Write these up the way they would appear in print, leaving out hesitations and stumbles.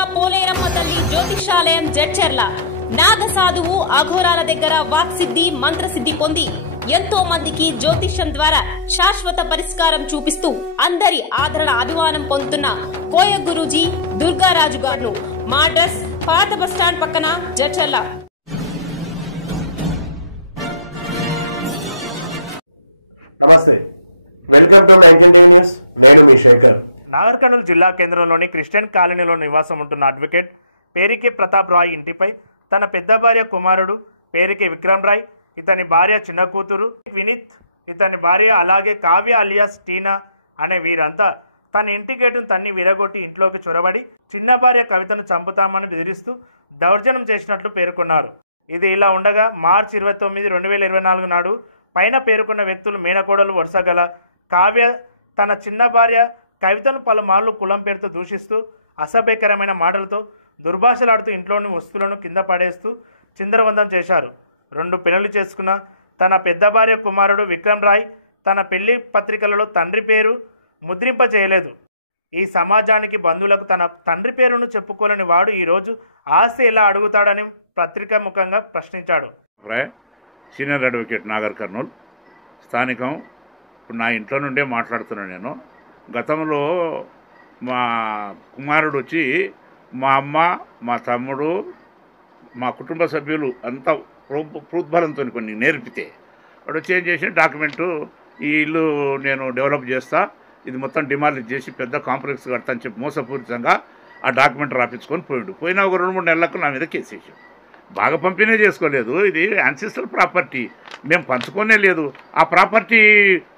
కనకదుర్గ పోలేరమ్మ తల్లి జ్యోతిషాలయం జడ్చెర్ల నాగ సాధువు అఘోరాల దగ్గర వాక్సిద్ధి మంత్రసిద్ధి పొంది ఎంతో మందికి జ్యోతిష్యం ద్వారా శాశ్వత పరిష్కారం చూపిస్తూ అందరి ఆదరణ అభిమానం పొందుతున్న కోయ గురూజీ దుర్గారాజు గారు మా అడ్రస్ పాత బస్టాండ్ పక్కన జడ్చెర్ల. నమస్తే, వెల్కమ్ టు నైన్టీన్ న్యూస్. నేను మీ శేఖర్. నాగర్ కర్నూలు జిల్లా కేంద్రంలోని క్రిస్టియన్ కాలనీలో నివాసం ఉంటున్న అడ్వకేట్ పేరికి ప్రతాప్ రాయ్ ఇంటిపై తన పెద్ద భార్య కుమారుడు పేరికి విక్రమ్ రాయ్, ఇతని భార్య చిన్న కూతురు వినీత్, ఇతని భార్య అలాగే కావ్య అలియాస్ టీనా అనే వీరంతా తన ఇంటి గేటును తన్ని విరగొట్టి ఇంట్లోకి చొరబడి చిన్న భార్య కవితను చంపుతామని బెదిరిస్తూ దౌర్జన్యం చేసినట్లు పేర్కొన్నారు. ఇది ఇలా ఉండగా మార్చి 29, 2024 నాడు పైన పేర్కొన్న వ్యక్తులు మేనకోడలు వరుసగల కావ్య తన చిన్న భార్య కవితను పలుమార్లు కులం పేరుతో దూషిస్తూ అసభ్యకరమైన మాటలతో దుర్భాషలాడుతూ ఇంట్లోని వస్తువులను కింద పడేస్తూ చిందరవందం చేశారు. 2 పెళ్లి చేసుకున్న తన పెద్ద భార్య కుమారుడు విక్రమ్ రాయ్ తన పెళ్లి పత్రికలలో తండ్రి పేరు ముద్రింప చేయలేదు. ఈ సమాజానికి బంధువులకు తన తండ్రి పేరును చెప్పుకోలేని వాడు ఈరోజు ఆస్తి ఎలా అడుగుతాడని పత్రిక ముఖంగా ప్రశ్నించాడు. సీనియర్ అడ్వకేట్ నాగర్ కర్నూల్ స్థానికం. ఇప్పుడు నా ఇంట్లో నుండే మాట్లాడుతున్నాను. నేను గతంలో మా కుమారుడు వచ్చి మా అమ్మ, మా తమ్ముడు, మా కుటుంబ సభ్యులు అంతా ప్రోద్బలంతో కొన్ని నేర్పితే వాడు వచ్చి ఏం చేసి డాక్యుమెంటు ఈ ఇల్లు నేను డెవలప్ చేస్తా, ఇది మొత్తం డిమాలిష్ చేసి పెద్ద కాంప్లెక్స్ కడతా అని చెప్పి మోసపూరితంగా ఆ డాక్యుమెంట్ రాపించుకొని పోయినా ఒక 2-3 నెలలకు నా మీద కేసు వేసాం. బాగా పంపిణీ చేసుకోలేదు. ఇది యాన్సిస్టర్ ప్రాపర్టీ, మేము పంచుకోనే లేదు. ఆ ప్రాపర్టీ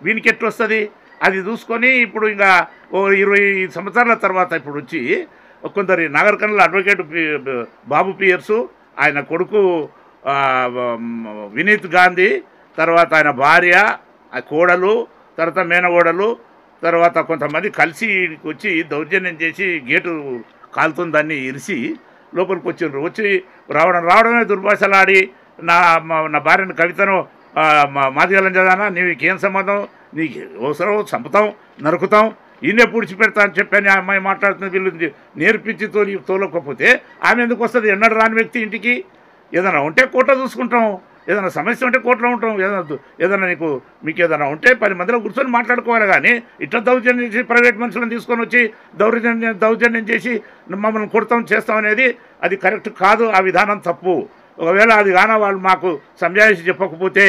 వీనికి ఎట్లా వస్తుంది అది చూసుకొని ఇప్పుడు ఇంకా 20 సంవత్సరాల తర్వాత ఇప్పుడు వచ్చి కొందరి నాగర్ కర్నూలు అడ్వకేట్ బాబు పియర్సు, ఆయన కొడుకు వినీత్ గాంధీ, తర్వాత ఆయన భార్య, ఆ కోడలు, తర్వాత మేనగోడలు, తర్వాత కొంతమంది కలిసి వచ్చి దౌర్జన్యం చేసి గేటు కాలుతుంది దాన్ని ఇరిసి లోపలికి వచ్చిండ్రు. వచ్చి రావడమే దుర్భాషలాడి నా భార్యను కవితను మాదిగలం చదానా, నీకేం సంబంధం, నీకు అవసరం, చంపుతాం, నరుకుతాం, ఈయనే పూడ్చిపెడతా అని చెప్పని ఆ అమ్మాయి మాట్లాడుతున్న వీళ్ళు నేర్పించి తోలకపోతే ఆమె ఎందుకు వస్తుంది? ఎన్నడూ రాని వ్యక్తి ఇంటికి. ఏదైనా ఉంటే కోర్టులో చూసుకుంటాం, ఏదైనా సమస్య ఉంటే కోర్టులో ఉంటాం, ఏదైనా మీకు ఏదైనా ఉంటే 10 మందిలో కూర్చొని మాట్లాడుకోవాలి. కానీ ఇట్లా దౌర్జన్యం చేసి ప్రైవేట్ మనుషులను తీసుకొని వచ్చి దౌర్జన్యం చేసి మమ్మల్ని కొడతాం చేస్తాం అనేది అది కరెక్ట్ కాదు. ఆ విధానం తప్పు. ఒకవేళ అది కానీ వాళ్ళు మాకు సంజాయిషి చెప్పకపోతే,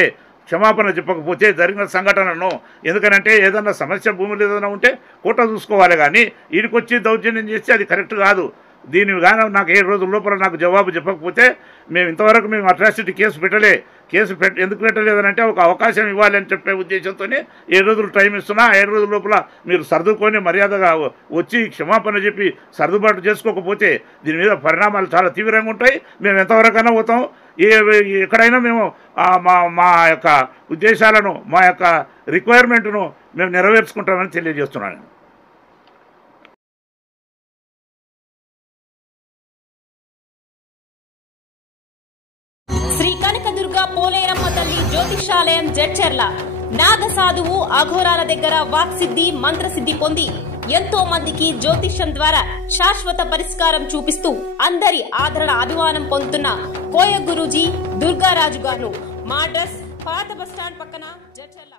క్షమాపణ చెప్పకపోతే జరిగిన సంఘటనను, ఎందుకనంటే ఏదన్నా సమస్య భూములు ఏదైనా ఉంటే కోర్టులో చూసుకోవాలి. కానీ వీడికొచ్చి దౌర్జన్యం చేస్తే అది కరెక్ట్ కాదు. దీని కానీ నాకు 7 రోజుల లోపల నాకు జవాబు చెప్పకపోతే మేము అట్రాసిటీ కేసు ఎందుకు పెట్టలేదనంటే ఒక అవకాశం ఇవ్వాలి అని చెప్పే ఉద్దేశంతోనే 7 రోజులు టైం ఇస్తున్నా. 7 రోజుల లోపల మీరు సర్దుకొని మర్యాదగా వచ్చి క్షమాపణ చెప్పి సర్దుబాటు చేసుకోకపోతే దీని మీద పరిణామాలు చాలా తీవ్రంగా ఉంటాయి. మేము ఎంతవరకైనా పోతాం. ఎక్కడైనా మేము మా యొక్క ఉద్దేశాలను, మా యొక్క రిక్వైర్మెంట్ను మేము నెరవేర్చుకుంటామని తెలియజేస్తున్నాను. శ్రీ కనకదుర్గ పోలేరమ్మ తల్లి జ్యోతిషాలయం జడ్చెర్ల నాగ సాధువు అఘోరాల దగ్గర వాక్సిద్ధి మంత్రసిద్ధి పొంది ఎంతో మందికి జ్యోతిష్యం ద్వారా శాశ్వత పరిష్కారం చూపిస్తూ అందరి ఆదరణ అభిమానం పొందుతున్న కోయ గురూజీ దుర్గారాజు గారు మా అడ్రస్ పాత బస్టాండ్ పక్కన జడ్చెర్ల.